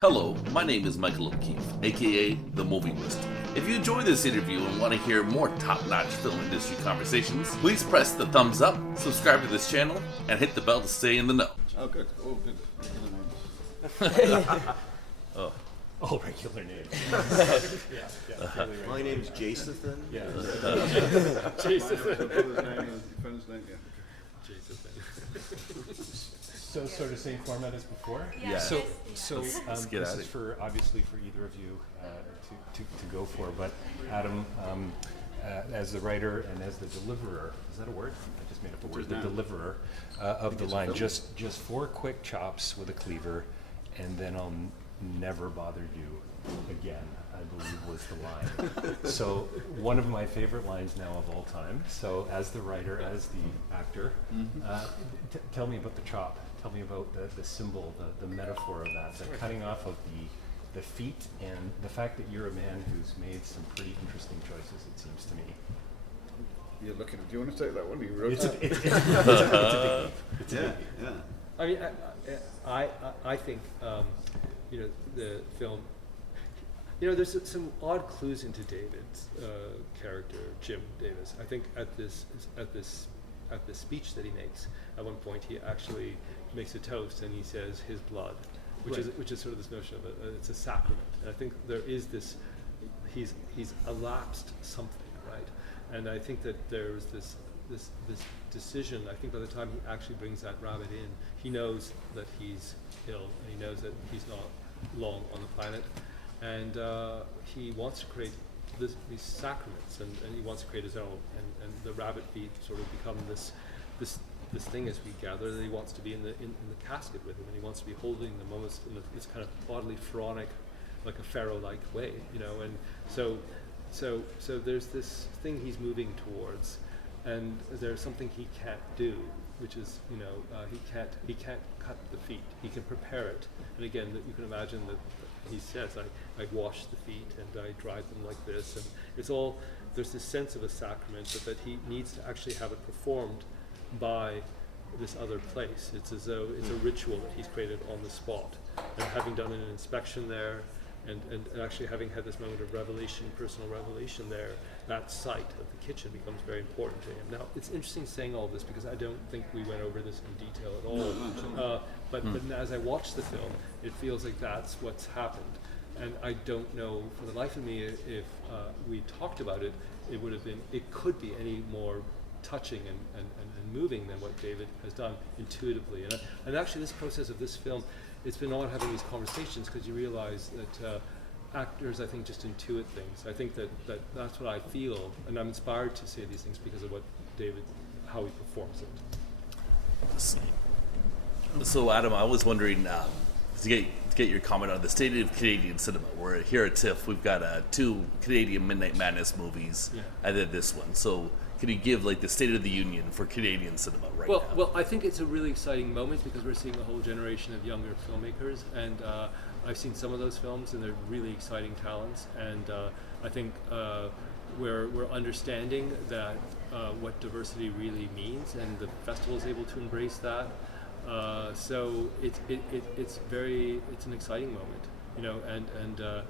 Hello, my name is Michael O'Keefe, aka The Movie Wist. If you enjoy this interview and want to hear more top-notch film industry conversations, please press the thumbs up, subscribe to this channel, and hit the bell to stay in the know. Oh, good. Oh, good. All regular names. My name's Jason. Yeah. Jason. Friend's name, yeah. So sort of same format as before. Yeah. So Let's get this at is it. for obviously for either of you to go for. But Adam, as the writer and as the deliverer, is that a word? I just made up a word. The deliverer of the line. Just 4 quick chops with a cleaver, and then I'll never bother you again, I believe was the line. So one of my favorite lines now of all time. So as the writer, as the actor, tell me about the chop. Tell me about the symbol, the metaphor of that, the cutting off of the feet, and the fact that you're a man who's made some pretty interesting choices, it seems to me. You're looking at, do you want to take that one? You wrote It's a that? big leap. It's a Yeah, big leap. yeah. I mean, I think, the film, there's some odd clues into David's character, Jim Davis. I think at this speech that he makes, at one point he actually makes a toast and he says his blood, which is sort of this notion of it's a sacrament. And I think there is this, he's elapsed something, right? And I think that there's this decision. I think by the time he actually brings that rabbit in, he knows that he's ill and he knows that he's not long on the planet, and he wants to create these sacraments, and he wants to create his own, and the rabbit feet sort of become this thing as we gather, that he wants to be in the casket with him, and he wants to be holding them almost in this kind of bodily pharaonic, like a pharaoh-like way, and so there's this thing he's moving towards, and there's something he can't do, which is he can't cut the feet. He can prepare it, and again, that you can imagine that he says, I wash the feet and I dry them like this, and it's all, there's this sense of a sacrament, but that he needs to actually have it performed by this other place. It's as though it's a ritual that he's created on the spot, and having done an inspection there, and actually having had this moment of revelation, personal revelation there, that site of the kitchen becomes very important to him. Now, it's interesting saying all this because I don't think we went over this in detail at all. But as I watch the film, it feels like that's what's happened. And I don't know for the life of me if we talked about it, it could be any more touching and moving than what David has done intuitively. And actually this process of this film, it's been odd having these conversations because you realize that actors, I think, just intuit things. I think that's what I feel, and I'm inspired to say these things because of what David, how he performs it. So Adam, I was wondering to get your comment on the state of Canadian cinema. We're here at TIFF. We've got 2 Canadian Midnight Madness movies, and then this one. So can you give like the state of the union for Canadian cinema right now? Well, I think it's a really exciting moment because we're seeing a whole generation of younger filmmakers, and I've seen some of those films, and they're really exciting talents. And I think we're understanding that what diversity really means, and the festival is able to embrace that. So it's an exciting moment, and the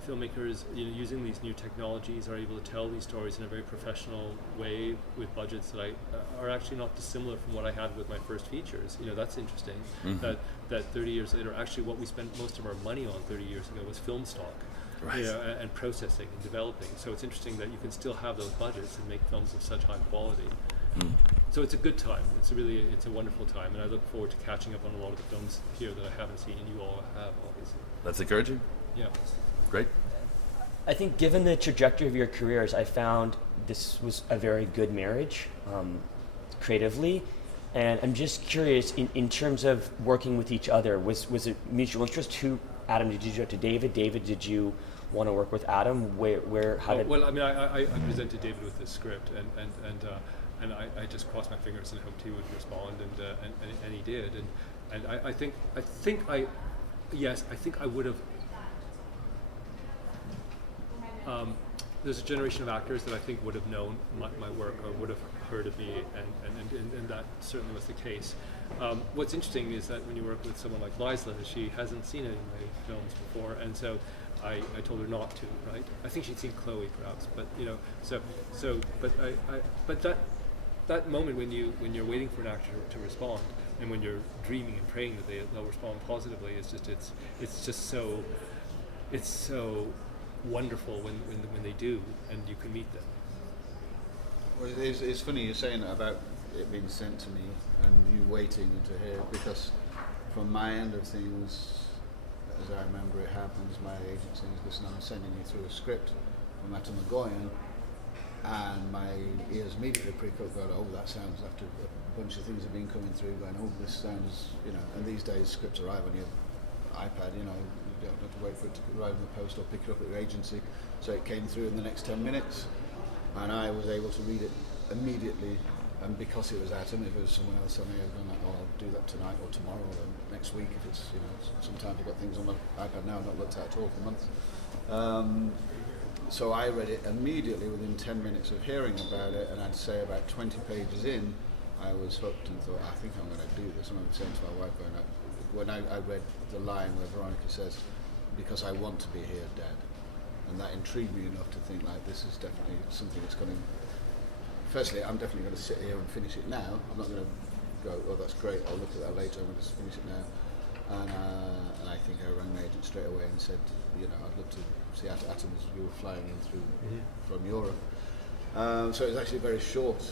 filmmakers, using these new technologies, are able to tell these stories in a very professional way with budgets that are actually not dissimilar from what I had with my first features. That's interesting. Mm-hmm. That 30 years later, actually, what we spent most of our money on 30 years ago was film stock, Right. and processing and developing. So it's interesting that you can still have those budgets and make films of such high quality. Mm. So it's a good time. It's a wonderful time, and I look forward to catching up on a lot of the films here that I haven't seen, and you all have, obviously. That's encouraging. Yeah. Great. I think given the trajectory of your careers, I found this was a very good marriage creatively. And I'm just curious, in terms of working with each other, was it mutual interest? Adam, did you do it to David? David, did you want to work with Adam? Well, I mean, I presented David with this script, and I just crossed my fingers and hoped he would respond, and he did. And I think I would have. there's a generation of actors that I think would have known my work or would have heard of me, and that certainly was the case. What's interesting is that when you work with someone like Liza, she hasn't seen any of my films before, and so I told her not to, right? I think she'd seen Chloe perhaps, but but that moment when you're waiting for an actor to respond, and when you're dreaming and praying that they'll respond positively, it's so wonderful when they do, and you can meet them. Well, it's funny you're saying that about it being sent to me and you waiting to hear, because from my end of things, as I remember it happens, my agent says, listen, I'm sending you through a script from Atom Egoyan, and my ears immediately prick up, going, oh, that sounds, after a bunch of things have been coming through, going, oh, this sounds, and these days scripts arrive on your iPad, you don't have to wait for it to arrive in the post or pick it up at your agency. So it came through in the next 10 minutes, and I was able to read it immediately. And because it was Atom, if it was someone else, I may have gone like, oh, I'll do that tonight or tomorrow or next week. If it's, sometimes I've got things on my iPad now I've not looked at all for months. So I read it immediately within 10 minutes of hearing about it, and I'd say about 20 pages in, I was hooked and thought, I think I'm going to do this. And I was saying to my wife, when I read the line where Veronica says, because I want to be here dead, and that intrigued me enough to think like, this is definitely something that's going to, firstly, I'm definitely going to sit here and finish it now. I'm not going to go, oh, that's great, I'll look at that later, I'm going to just finish it now. And I think I rang my agent straight away and said, I'd love to see Atom as you were flying in through from Europe. So it was actually very short,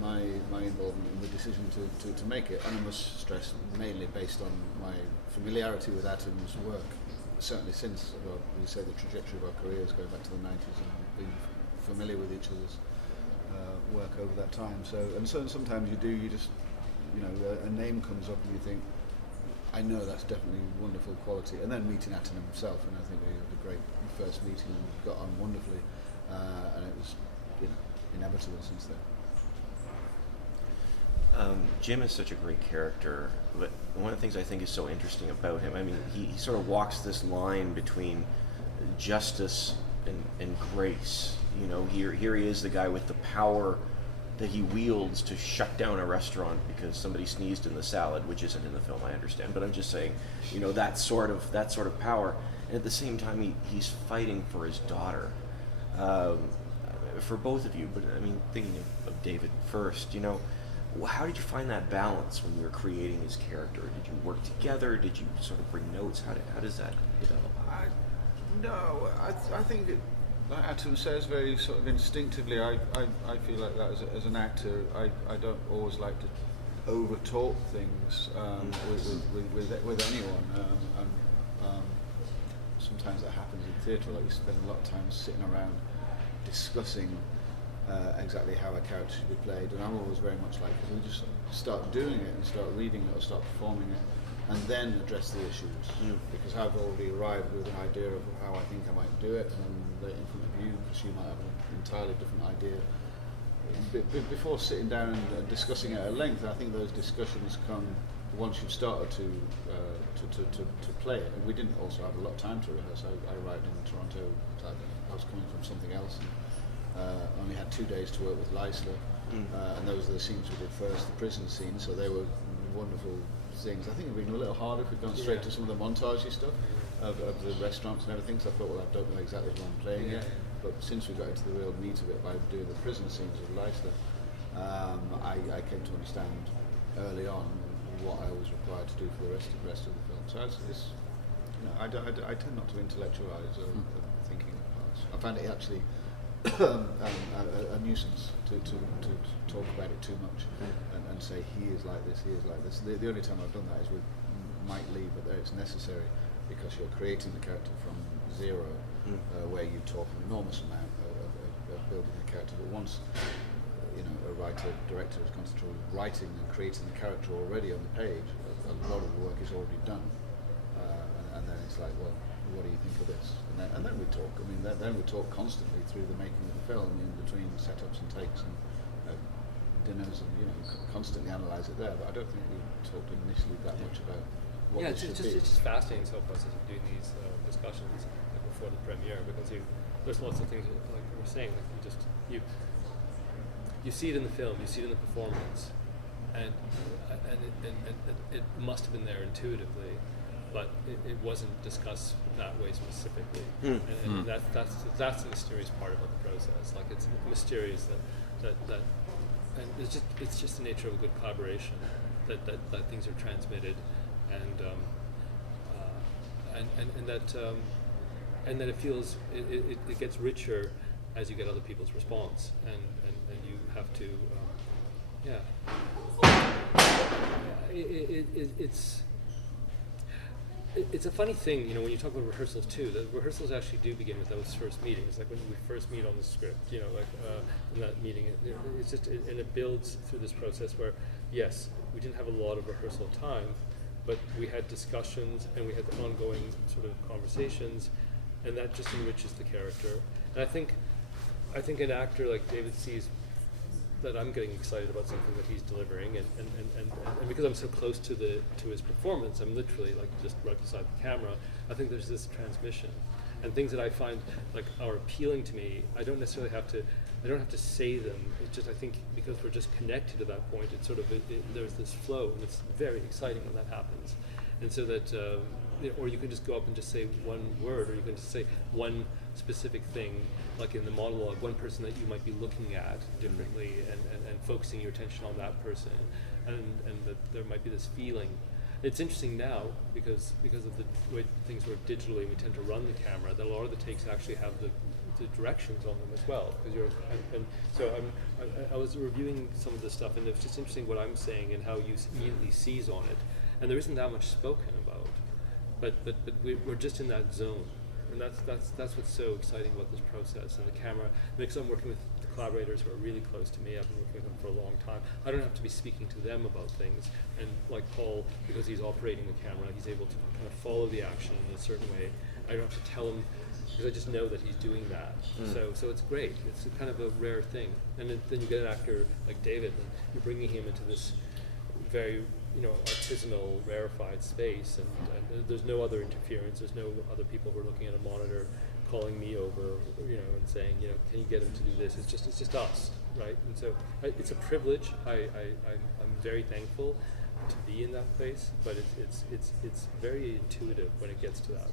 my involvement in the decision to make it, and I must stress mainly based on my familiarity with Atom's work, certainly since, we say the trajectory of our careers going back to the 90s, and being familiar with each other's work over that time. So sometimes you just, a name comes up and you think, I know that's definitely wonderful quality. And then meeting Atom himself, and I think we had a great first meeting and got on wonderfully, and it was, inevitable since then. Jim is such a great character, but one of the things I think is so interesting about him, I mean, he sort of walks this line between justice and grace. Here he is, the guy with the power that he wields to shut down a restaurant because somebody sneezed in the salad, which isn't in the film, I understand, but I'm just saying, that sort of power. And at the same time, he's fighting for his daughter. For both of you, but I mean, thinking of David first, how did you find that balance when you were creating his character? Did you work together? Did you sort of bring notes? How does that develop? I think like Atom says, very sort of instinctively, I feel like that as an actor, I don't always like to over talk things with anyone. Sometimes that happens in theatre, like you spend a lot of time sitting around discussing exactly how a character should be played, and I'm always very much like, we just start doing it and start reading it or start performing it, and then address the issues, because I've already arrived with an idea of how I think I might do it, and then lay it in front of you, because you might have an entirely different idea. Before sitting down and discussing it at length, I think those discussions come once you've started to play it. And we didn't also have a lot of time to rehearse. I arrived in Toronto, I was coming from something else, and only had 2 days to work with Leisler, and those are the scenes we did first, the prison scenes, so they were wonderful things. I think it would have been a little harder if we'd gone straight to some of the montagey stuff of the restaurants and everything, so I thought, well, I don't know exactly who I'm playing yet, but since we got into the real meat of it by doing the prison scenes with Leisler, I came to understand early on what I was required to do for the rest of the film. So I tend not to intellectualize thinking parts. I find it actually a nuisance to talk about it too much and say he is like this, he is like this. The only time I've done that is with Mike Lee, but there it's necessary because you're creating the character from zero, where you talk an enormous amount of building the character. But once a writer, director has gone through writing and creating the character already on the page, a lot of the work is already done, and then it's like, well, what do you think of this? And then we talk. I mean, then we talk constantly through the making of the film, in between setups and takes and dinners, and constantly analyse it there. But I don't think we talked initially that much about what this should be. It's just fascinating so process of doing these discussions before the premiere, because there's lots of things like we're saying, like you see it in the film, you see it in the performance, and it must have been there intuitively, but it wasn't discussed that way specifically. And that's the mysterious part about the process. Like, it's mysterious that and it's just the nature of a good collaboration, that things are transmitted, and that it feels it gets richer as you get other people's response, and you have to it's a funny thing, when you talk about rehearsals too. The rehearsals actually do begin with those first meetings, like when we first meet on the script. In that meeting, it's just and it builds through this process where, yes, we didn't have a lot of rehearsal time, but we had discussions and we had the ongoing sort of conversations, and that just enriches the character. And I think an actor like David sees that I'm getting excited about something that he's delivering, and because I'm so close to his performance, I'm literally like just right beside the camera. I think there's this transmission, and things that I find like are appealing to me. I don't necessarily have to say them. It's just, I think, because we're just connected to that point, it's sort of there's this flow, and it's very exciting when that happens. And so that, or you can just go up and just say one word, or you can just say one specific thing, like in the monologue, one person that you might be looking at differently, and focusing your attention on that person, and that there might be this feeling. It's interesting now because of the way things work digitally, we tend to run the camera, that a lot of the takes actually have the directions on them as well. So I was reviewing some of this stuff, and it was just interesting what I'm saying and how you immediately seize on it, and there isn't that much spoken about, but we're just in that zone. And that's what's so exciting about this process. And the camera, because I'm working with the collaborators who are really close to me, I've been working with them for a long time. I don't have to be speaking to them about things. And like Paul, because he's operating the camera, he's able to kind of follow the action in a certain way. I don't have to tell him, because I just know that he's doing that. So it's great. It's a kind of a rare thing. And then you get an actor like David, and you're bringing him into this very artisanal, rarefied space, and there's no other interference. There's no other people who are looking at a monitor, calling me over, and saying, can you get him to do this? It's just us, right? And so it's a privilege. I'm very thankful to be in that place, but it's very intuitive when it gets to that.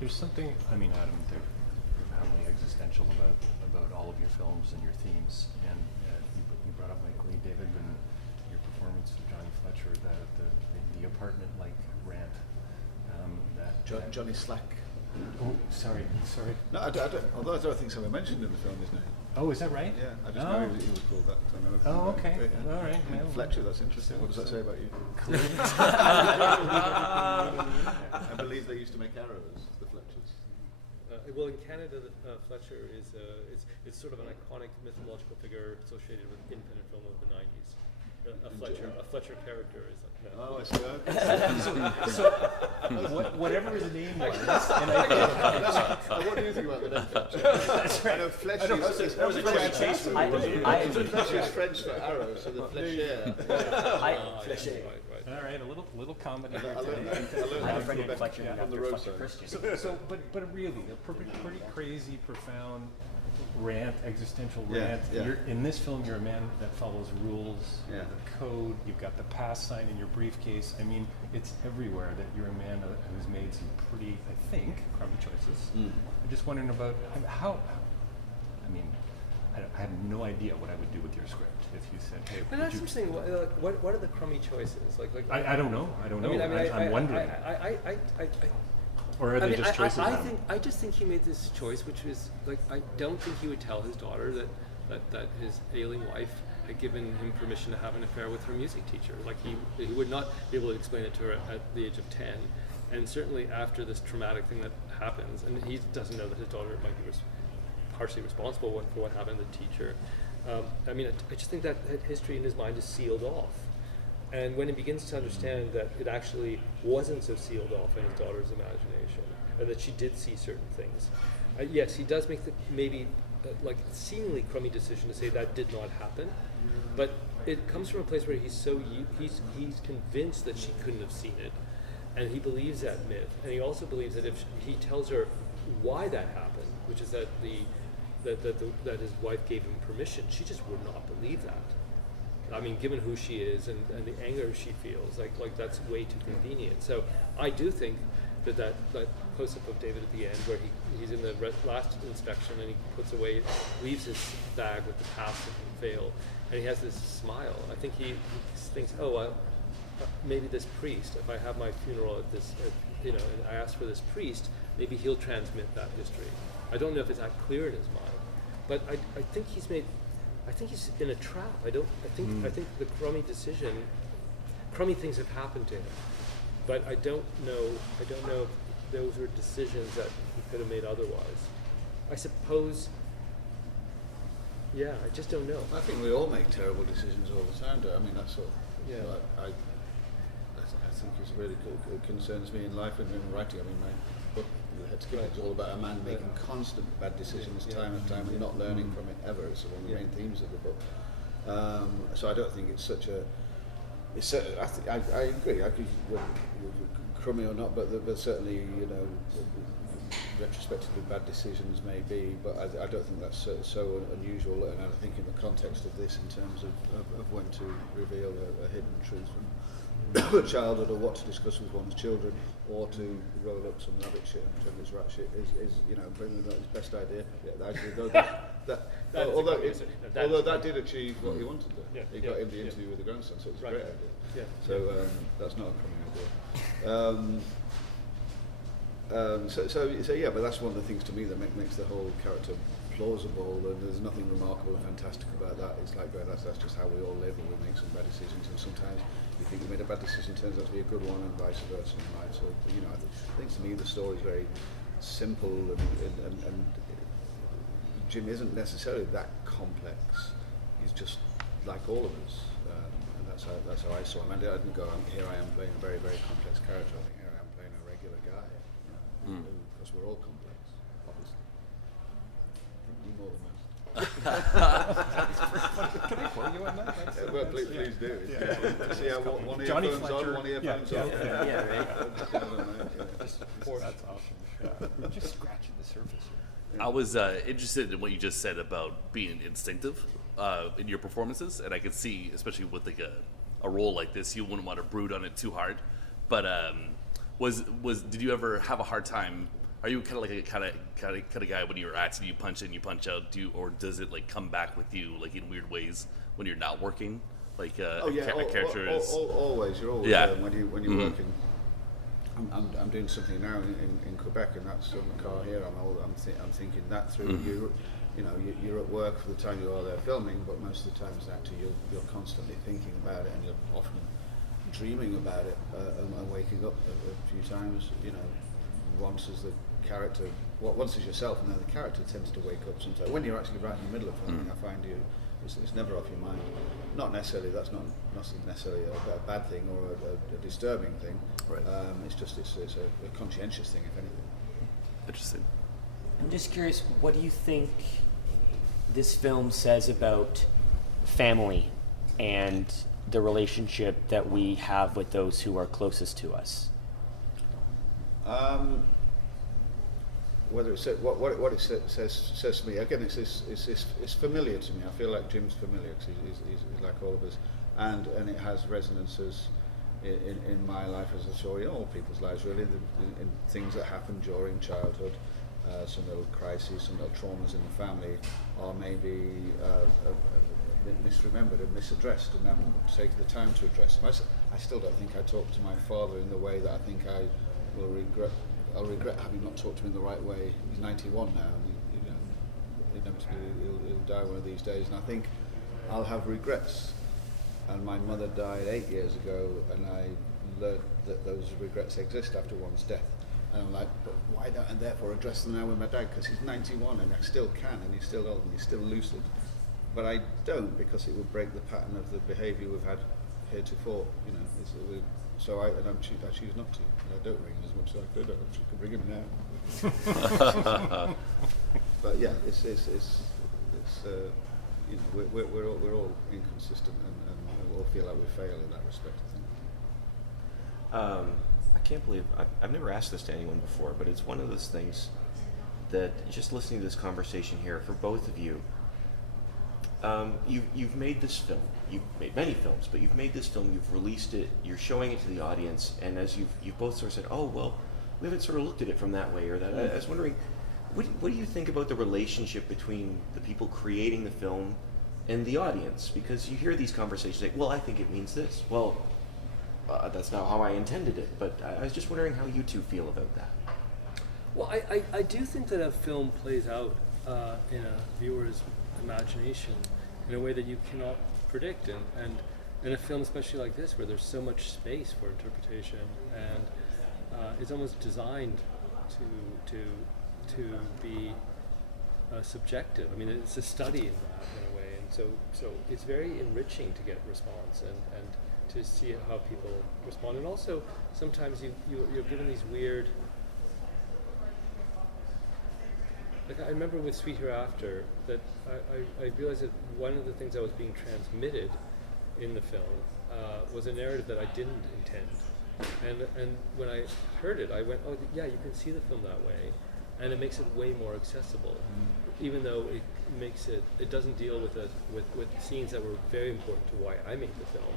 There's something, Adam, they're profoundly existential about all of your films and your themes, and you brought up Mike Lee, David, and your performance of Johnny Fletcher, the apartment-like rant. Johnny Slack. Oh, sorry. No, I don't. Although I don't think someone mentioned in the film his name. Oh, is that right? Yeah, I just know he was called that. Oh, okay. All right. Well, Fletcher, that's interesting. What does that say about you? I believe they used to make arrows, the Fletchers. Well, in Canada, Fletcher is it's sort of an iconic mythological figure associated with independent film of the 90s. A Fletcher character is like, no. Oh, I see. So whatever his name was, and what do you think about the name Fletcher? That's right. I know Fletcher is French for arrow, so the Fletcher. Fletcher. All right, a little comedy here I learned I have a friend named Fletcher on named the after road Fletcher side. Christian. But really, a pretty crazy, profound rant, existential Yeah, rant. yeah. You're, in this film, you're a man that follows rules, Yeah. the code. You've got the pass sign in your briefcase. I mean, it's everywhere that you're a man who's made some pretty, I think, crummy choices. I'm just wondering about how. I have no idea what I would do with your script if you said, "Hey, But that's interesting. What are the crummy choices? I don't know. I'm wondering. Or are they just choices? I just think he made this choice, which was like, I don't think he would tell his daughter that his ailing wife had given him permission to have an affair with her music teacher. Like he would not be able to explain it to her at the age of 10, and certainly after this traumatic thing that happens, and he doesn't know that his daughter might be partially responsible for what happened to the teacher. I just think that history in his mind is sealed off. And when he begins to understand that it actually wasn't so sealed off in his daughter's imagination, and that she did see certain things, yes, he does make the maybe seemingly crummy decision to say that did not happen, but it comes from a place where he's convinced that she couldn't have seen it, And he believes that myth, and he also believes that if he tells her why that happened, which is that that his wife gave him permission, she just would not believe that. I mean, given who she is and the anger she feels, like that's way too convenient. So I do think that close-up of David at the end, where he's in the last inspection and he leaves his bag with the pass that can fail, and he has this smile. I think he thinks, maybe this priest, if I have my funeral at this, and I ask for this priest, maybe he'll transmit that history. I don't know if it's that clear in his mind, but I think he's in a trap. I think the crummy things have happened to him, but I don't know if those were decisions that he could have made otherwise. I suppose, I just don't know. I think we all make terrible decisions all the time. I mean, that's what I think is really it concerns me in life and in writing. I mean, my book, It's all about a man making constant bad decisions time and time and not learning from it ever. It's one of the main themes of the book. So I don't think it's such a. I agree. I could crummy or not, but certainly retrospectively bad decisions may be. But I don't think that's so unusual. And I think in the context of this, in terms of when to reveal a hidden truth from childhood, or what to discuss with one's children, or to roll up some rabbit shit and pretend it's rat shit, is probably not his best idea. Yeah, actually, although that did achieve what he wanted. He got him the interview with the grandson, so it's a great idea. Yeah. So that's not a crummy idea. So yeah, but that's one of the things to me that makes the whole character plausible, and there's nothing remarkable and fantastic about that. It's like that's just how we all live, and we make some bad decisions, and sometimes you think you made a bad decision, turns out to be a good one, and vice versa. Right? So I think to me the story is very simple, and Jim isn't necessarily that complex. He's just like all of us, and that's how I saw him. And I didn't go, here I am playing a very, very complex character. I think here I am playing a regular guy, because we're all complex, obviously. I think you more than most. Can I quote you on that? Well, please do. Yeah. See how one Johnny earphone's Fletcher. on, one earphone's off. That's awesome. Yeah. We're just scratching the surface here. I was interested in what you just said about being instinctive in your performances, and I could see, especially with like a role like this, you wouldn't want to brood on it too hard. But did you ever have a hard time? Are you kind of like a kind of guy when you're acting, you punch in, you punch out, or does it like come back with you like in weird ways when you're not working? Like a character is always. You're always when you're working. I'm doing something now in Quebec, and that's on the car here. I'm thinking that through. You're at work for the time you are there filming, but most of the time as an actor, you're constantly thinking about it, and you're often dreaming about it, and waking up a few times. Once as the character, once as yourself, and then the character tends to wake up sometimes. When you're actually right in the middle of filming, I find it's never off your mind. Not necessarily. That's not necessarily a bad thing or a disturbing thing. Right. It's a conscientious thing, if anything. Interesting. I'm just curious, what do you think this film says about family and the relationship that we have with those who are closest to us? Whether what it says to me, again, it's familiar to me. I feel like Jim's familiar because he's like all of us, and it has resonances in my life as a story, in all people's lives really, in things that happen during childhood, some little crises, some little traumas in the family, or maybe misremembered and misaddressed, and haven't taken the time to address them. I still don't think I talked to my father in the way that I think I will regret. I'll regret having not talked to him in the right way. He's 91 now, and inevitably he'll die one of these days. And I think I'll have regrets. And my mother died 8 years ago, and I learned that those regrets exist after one's death. And I'm like, but why don't I therefore address them now with my dad? Because he's 91 and I still can, and he's still old and he's still lucid. But I don't, because it would break the pattern of the behaviour we've had heretofore. I choose not to. I don't ring as much as I could. I could ring him now. But yeah, we're all inconsistent, and we all feel like we fail in that respect, I think. I can't believe I've never asked this to anyone before, but it's one of those things that just listening to this conversation here for both of you, you've made this film. You've made many films, but you've made this film. You've released it. You're showing it to the audience, and as you've both sort of said, oh well, we haven't sort of looked at it from that way or that. I was wondering, what do you think about the relationship between the people creating the film and the audience? Because you hear these conversations like, well, I think it means this. Well, that's not how I intended it. But I was just wondering how you two feel about that. Well, I do think that a film plays out in a viewer's imagination in a way that you cannot predict, and in a film especially like this where there's so much space for interpretation, and it's almost designed to be subjective. I mean, it's a study in that in a way, and so it's very enriching to get response and to see how people respond, and also sometimes you're given these weird. Like I remember with Sweet Hereafter that I realized that one of the things that was being transmitted in the film was a narrative that I didn't intend. And when I heard it, I went, oh yeah, you can see the film that way, and it makes it way more accessible, even though it doesn't deal with scenes that were very important to why I made the film.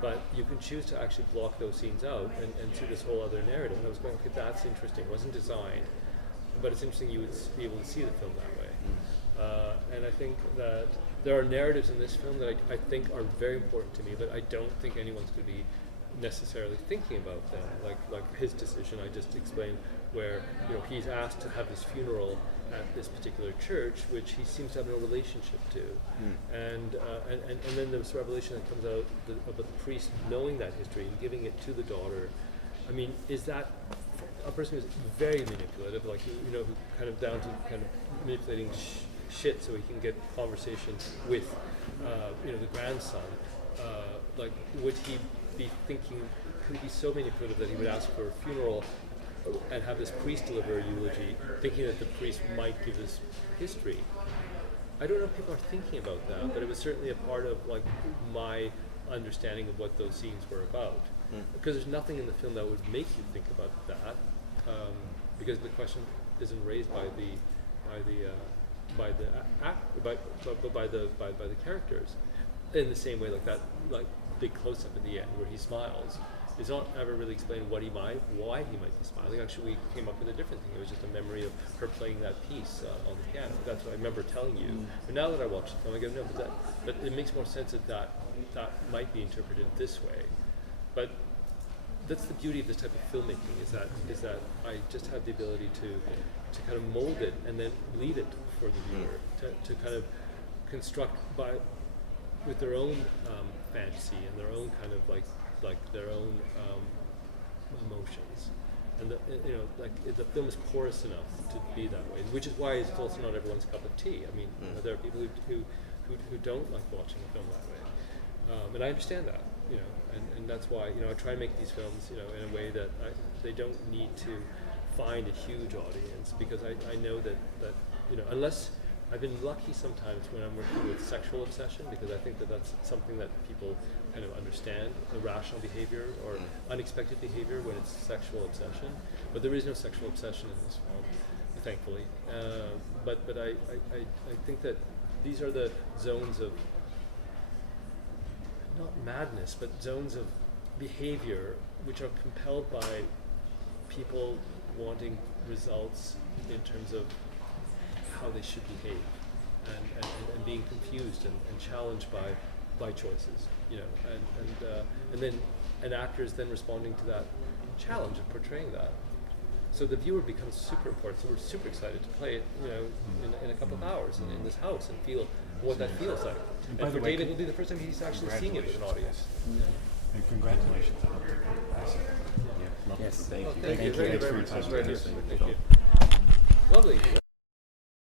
But you can choose to actually block those scenes out and see this whole other narrative. And I was going, okay, that's interesting. It wasn't designed. But it's interesting you would be able to see the film that way. And I think that there are narratives in this film that I think are very important to me, but I don't think anyone's going to be necessarily thinking about them. Like his decision I just explained, where he's asked to have this funeral at this particular church, which he seems to have no relationship to. And then this revelation that comes out about the priest knowing that history and giving it to the daughter. I mean, is that a person who's very manipulative, like who kind of down to kind of manipulating shit so he can get conversation with the grandson? Like, would he be thinking? Could he be so manipulative that he would ask for a funeral and have this priest deliver a eulogy, thinking that the priest might give this history? I don't know if people are thinking about that, but it was certainly a part of like my understanding of what those scenes were about. Because there's nothing in the film that would make you think about that, because the question isn't raised by the characters in the same way, like that big close up at the end where he smiles. It's not ever really explained why he might be smiling. Actually, we came up with a different thing. It was just a memory of her playing that piece on the piano. That's what I remember telling you. But now that I watch the film, I go, no, but it makes more sense that might be interpreted this way. But that's the beauty of this type of filmmaking, is that I just have the ability to kind of mold it and then leave it for the viewer to kind of construct with their own fantasy and their own kind of like their own emotions. And the film is porous enough to be that way, which is why it's also not everyone's cup of tea. I mean, there are people who don't like watching a film that way, and I understand that. And that's why I try to make these films in a way that they don't need to find a huge audience, because I know that unless I've been lucky sometimes when I'm working with sexual obsession, because I think that that's something that people kind of understand, irrational behavior or unexpected behavior when it's sexual obsession. But there is no sexual obsession in this film, thankfully. But I think that these are the zones of, not madness, but zones of behavior which are compelled by people wanting results in terms of how they should behave, and being confused and challenged by choices, and then an actor is then responding to that challenge of portraying that. So the viewer becomes super important. So we're super excited to play it, in a couple of hours in this house and feel what that feels like. And for David, it'll be the first time he's actually seeing it with an audience. And congratulations. I hope you're fantastic. Yes. Thank you. Thank you very much. Thanks for your time. Thank you. Lovely.